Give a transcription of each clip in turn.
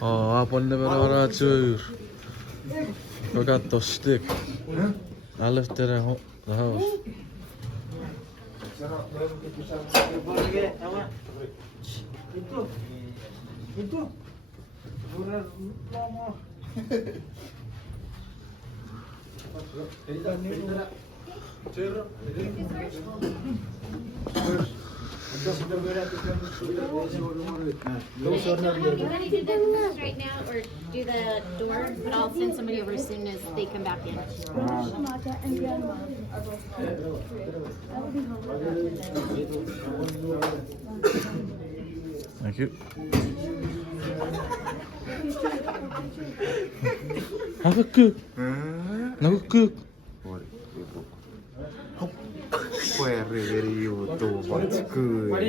Apon never are too. Forgot to stick. I left it at the house. You want to do this right now or do the door? But I'll send somebody over as soon as they come back in. Thank you. Have a cook. No cook. Where you do what's good? Are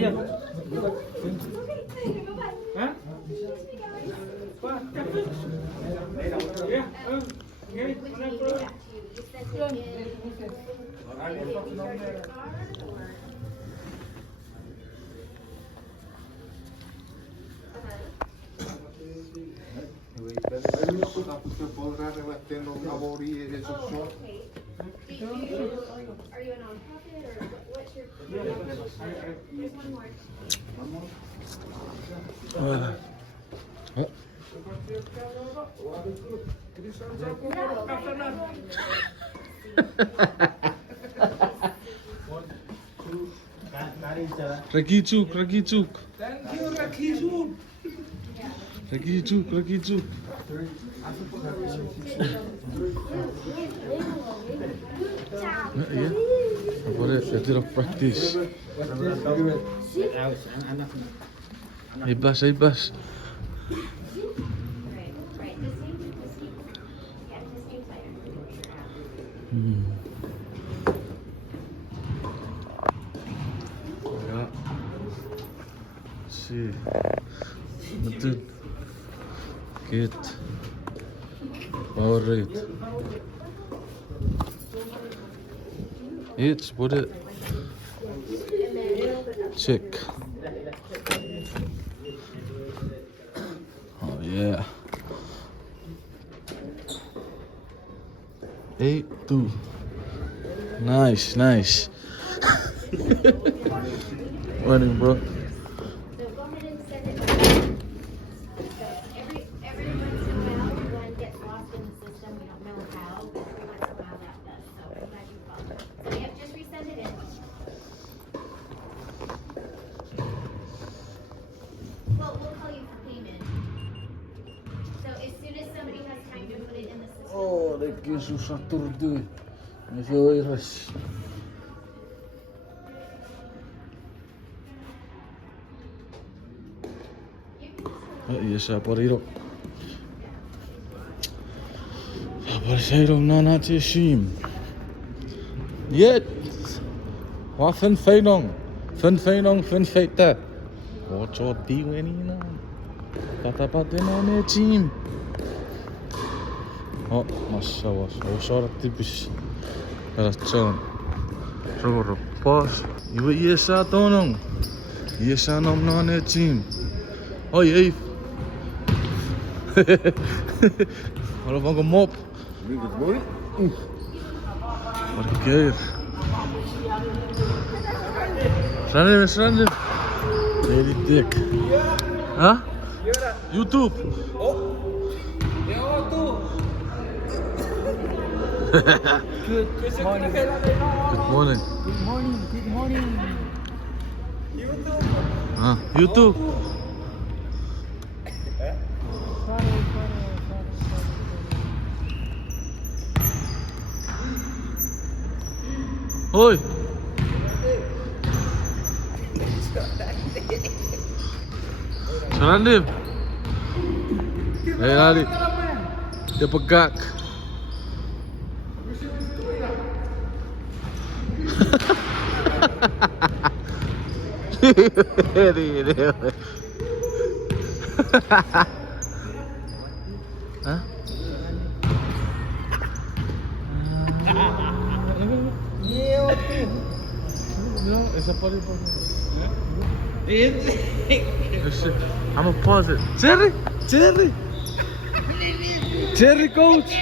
you a nonprofit or what's your? Here's one more. Rakicuk. Thank you, Rakizun. Rakicuk. Yeah. What is a bit of practice? Hey, bus. Right. This you. Yeah, just you tighter. Yeah. See. Betul. Get. Power rate. It's put it. Check. Oh yeah. 8-2. Nice. Morning, bro. So go ahead and send it. Every once in a while, one gets lost in the system. We don't know how, but every once in a while that does. So I'm glad you called. So yep, just resend it in. Well, we'll call you for payment. So as soon as somebody has time to put it in the system. Oh, lagi susah turun. Masih iras. Yes, Apariro. Apariro nana tishim. Yet. Wat vind feinong? Vind feita. Wat zo die wenina. Patapatena ne team. Oh, mashallah. Oshara tipis. Rachon. Rogor pas. Iwe yesa tonong. Yesa nom na ne team. Oi. Hallo van mop. Wat een keer. Random. Very dik. Huh? YouTube. Good morning. Good morning. Good morning. YouTube. Hoi. Sarandim. Hey, lari. Dia pegak. Hah? I'ma pause it. Jerry! Jerry! Jerry coach!